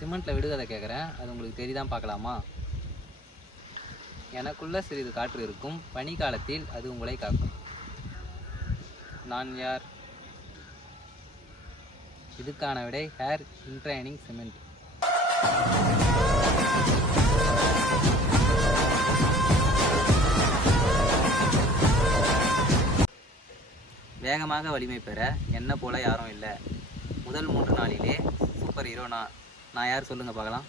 சிமெண்ட்டில் விடுகதை கேட்குறேன், அது உங்களுக்கு தெரியுதான் பார்க்கலாமா? எனக்குள்ள சிறிது காற்று இருக்கும், பனிக்காலத்தில் அது உங்களை காக்கும். நான் யார்? இதுக்கான விடை ஹேர் இன்ட்ரைனிங் சிமெண்ட். வேகமாக வலிமை பெற என்ன போல யாரும் இல்லை. முதல் 3 நாளிலே சூப்பர் ஹீரோ நான் யார் சொல்லுங்கள் பார்க்கலாம்.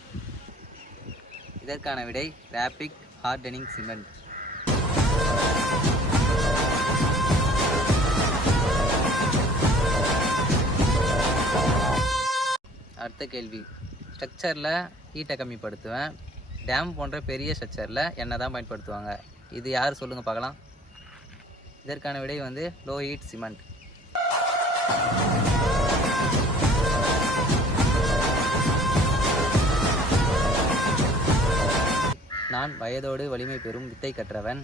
இதற்கான விடை ரேபிட் ஹார்டனிங் சிமெண்ட். அடுத்த கேள்வி. ஸ்ட்ரக்சரில் ஹீட்டை கம்மிப்படுத்துவேன், டேம் போன்ற பெரிய ஸ்ட்ரக்சரில் என்ன தான் பயன்படுத்துவாங்க. இது யார் சொல்லுங்கள் பார்க்கலாம். இதற்கான விடை வந்து லோ ஹீட் சிமெண்ட். நான் வயதோடு வலிமை பெறும் வித்தை கற்றவன்.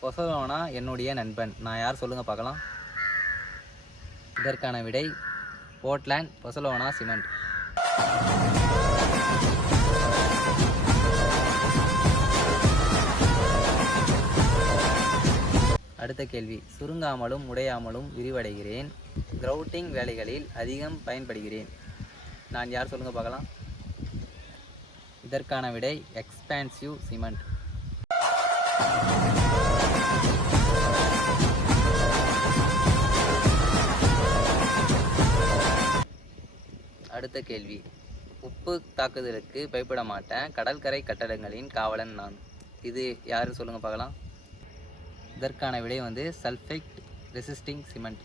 பொசலோனா என்னுடைய நண்பன். நான் யார் சொல்லுங்கள் பார்க்கலாம். இதற்கான விடை போர்ட்லேண்ட் பொசலோனா சிமெண்ட். அடுத்த கேள்வி. சுருங்காமலும் உடையாமலும் விரிவடைகிறேன், கிரவுட்டிங் வேலைகளில் அதிகம் பயன்படுகிறேன். நான் யார் சொல்லுங்கள் பார்க்கலாம். இதற்கான விடை எக்ஸ்பான்சிவ் சிமெண்ட். அடுத்த கேள்வி. உப்பு தாக்குதலுக்கு பயப்பட மாட்டேன், கடற்கரை கட்டடங்களின் காவலன் நான். இது யார் சொல்லுங்கள் பார்க்கலாம். இதற்கான விடை வந்து சல்ஃபைட் ரெசிஸ்டிங் சிமெண்ட்.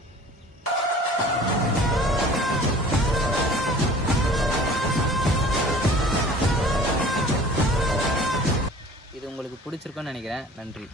இது உங்களுக்கு பிடிச்சிருக்குன்னு நினைக்கிறேன். நன்றி.